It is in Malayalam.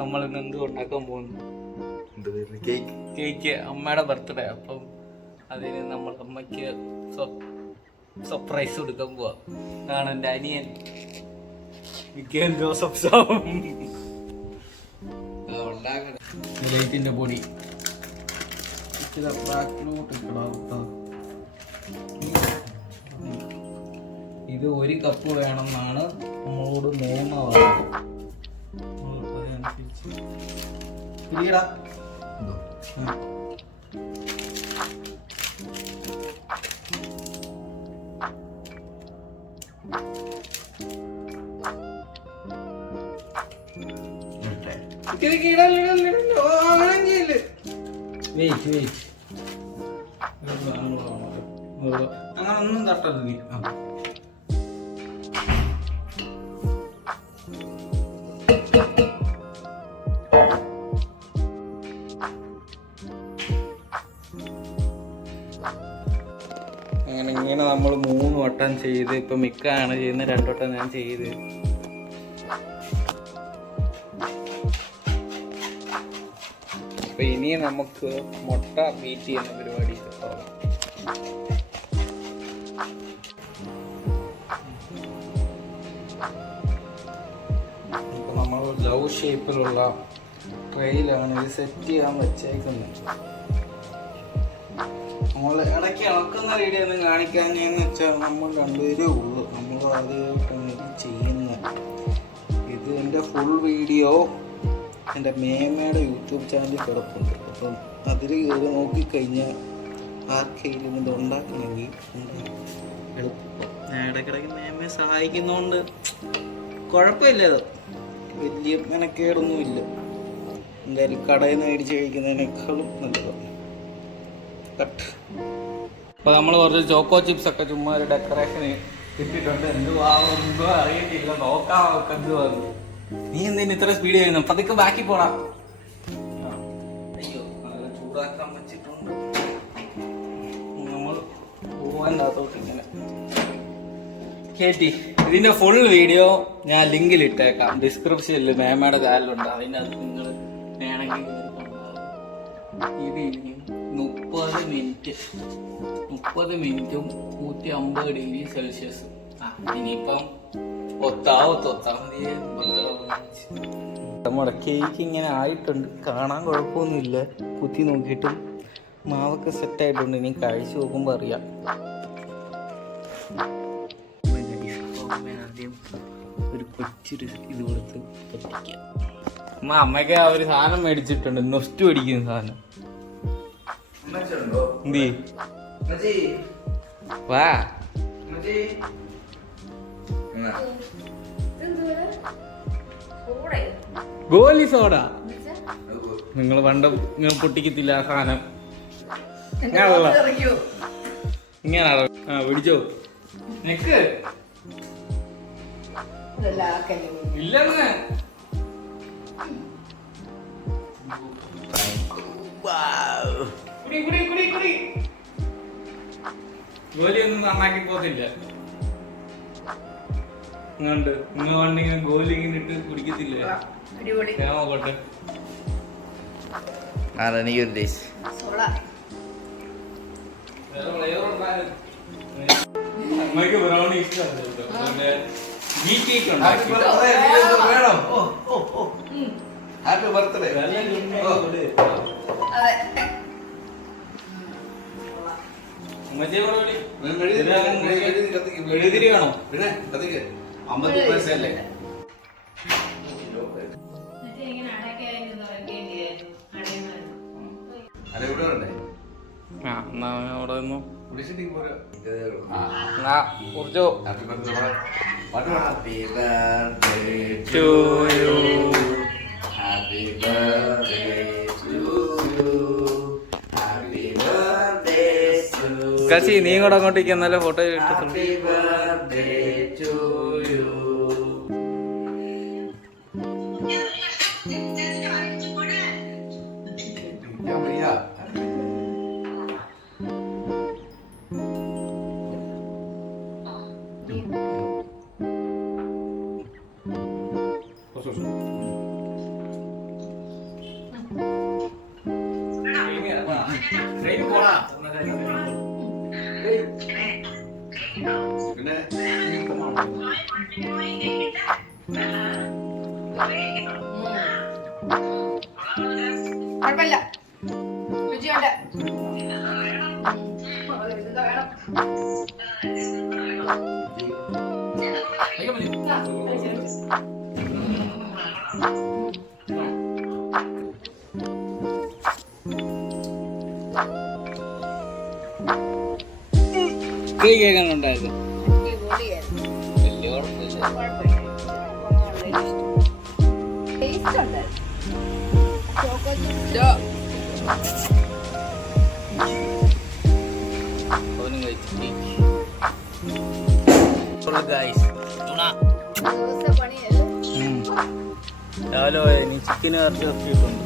നമ്മൾ ഇന്ന് എന്ത് ഉണ്ടാക്കാൻ പോകുന്നു? കേക്ക്. അമ്മയുടെ ബർത്ത്ഡേ. അപ്പം അതിന് നമ്മൾ അമ്മയ്ക്ക് സർപ്രൈസ് കൊടുക്കാൻ പോവാ. ആണ് എൻ്റെ അനിയൻ മിക്കേൽ ജോസഫ് ലൈറ്റിന്റെ പൊടി ഇത് 1 കപ്പ് വേണമെന്നാണ് നമ്മളോട് നിയമം. അങ്ങനെ ഒന്നും തട്ടരുത് നീ. ഇങ്ങനെ നമ്മൾ 3 വട്ടം ചെയ്ത് ഇപ്പൊ മിക്കാണ് ചെയ്യുന്നത്. 2 വട്ടം ഞാൻ ചെയ്ത്. അപ്പൊ ഇനി നമുക്ക് മുട്ട ബീറ്റ് ചെയ്യുന്ന പരിപാടി തുടങ്ങാം. ഇപ്പൊ നമ്മൾ ലവ് ഷേപ്പിലുള്ള ട്രെയിലാണ് ഇത് സെറ്റ് ചെയ്യാൻ വെച്ചേക്കുന്നത്. നമ്മൾ ഇടയ്ക്ക് ഇളക്കുന്ന വീഡിയോ ഒന്നും കാണിക്കാഞ്ഞെന്ന് വെച്ചാൽ നമ്മൾ 2 പേരേ ഉള്ളൂ. നമ്മൾ ആദ്യമായിട്ടാണ് ഇത് ചെയ്യുന്നത്. ഇത് എൻ്റെ ഫുൾ വീഡിയോ എൻ്റെ മേമയുടെ യൂട്യൂബ് ചാനലിൽ കിടപ്പുണ്ട്. അപ്പം അതിൽ കയറി നോക്കിക്കഴിഞ്ഞാൽ ആർക്കെങ്കിലും ഇത് ഉണ്ടാക്കണമെങ്കിൽ എളുപ്പം. ഞാൻ ഇടയ്ക്കിടയ്ക്ക് മേമയെ സഹായിക്കുന്നതുകൊണ്ട് കുഴപ്പമില്ല. അത് വലിയ മെനക്കേടൊന്നുമില്ല. എന്തായാലും കടയിൽ നിന്ന് മേടിച്ച് കഴിക്കുന്നതിനേക്കാളും നല്ലതാണ്. അപ്പൊ നമ്മൾ കുറച്ച് ചോക്കോ ചിപ്സ് ഒക്കെ ചുമ്മാ ഒരു ഡെക്കറേഷന് കിട്ടിയിട്ടുണ്ട്. എന്തുവാ അറിയത്തില്ല. നോക്കാം എന്തുവാ. നീ എന്തിന് ഇത്ര സ്പീഡ് ചെയ്യുന്നു? പതുക്കെ ബാക്കി പോടാ. അയ്യോ ചൂടാക്കാൻ വെച്ചിട്ടുണ്ട്. നമ്മൾ പോവാൻ്റെ അകത്തോട്ട് ഇങ്ങനെ കേട്ടി. ഇതിന്റെ ഫുൾ വീഡിയോ ഞാൻ ലിങ്കിൽ ഇട്ടേക്കാം. ഡിസ്ക്രിപ്ഷനിൽ മേമയുടെ ചാനലുണ്ട്. അതിൻ്റെ അകത്ത് നിങ്ങൾ വേണമെങ്കിൽ ഇത് 30 മിനിറ്റും 150°C. ഇനിയിപ്പം നമ്മുടെ കേക്ക് ഇങ്ങനെ ആയിട്ടുണ്ട്. കാണാൻ കുഴപ്പമൊന്നുമില്ല. കുത്തി നോക്കിയിട്ടും മാവൊക്കെ സെറ്റായിട്ടുണ്ട്. ഇനി കഴിച്ചു നോക്കുമ്പോൾ അറിയാം. ആദ്യം ഒരു കൊച്ചൊരു ഇത് കൊടുത്ത് പൊട്ടിക്കാം. അമ്മയ്ക്ക് ആ ഒരു സാധനം മേടിച്ചിട്ടുണ്ട്. നൊസ്റ്റ് മേടിക്കുന്ന സാധനം. എന്തി വാ ഗോലി സോഡ. നിങ്ങൾ പണ്ട് നിങ്ങൾ പൊട്ടിക്കത്തില്ല ആ സാധനം. ഇങ്ങനെ പിടിച്ചോ. നെക്ക് ഇല്ലെന്ന് ഗോലിയൊന്നും നന്നാക്കി പോത്തില്ല. ഇങ്ങനെ ഗോലി ഇങ്ങനെ ഇട്ട് കുടിക്കത്തില്ല. നോക്കട്ടെ. അമ്മയ്ക്ക് ബ്രൗണി ഇഷ്ടമാണ്. Happy birthday. എഴുതിരിയാണോ? പിന്നെ 50 പൈസയല്ലേ? അവിടെ നിന്നു കുറിച്ചോ. Happy birthday to you. Happy birthday to you. Happy birthday കസി. നീ കൂടെ അങ്ങോട്ടേക്ക് എന്നാലും ഫോട്ടോ ഇട്ടിട്ടുണ്ട്. കുഴപ്പമില്ല രുചിയുണ്ട്. കേക്ക് ഉണ്ടായത് വലിയ കുഴപ്പമില്ല. അവനും കഴിച്ചു. രാവിലെ നീ ചിക്കന് ഇറച്ചിട്ടുണ്ട്.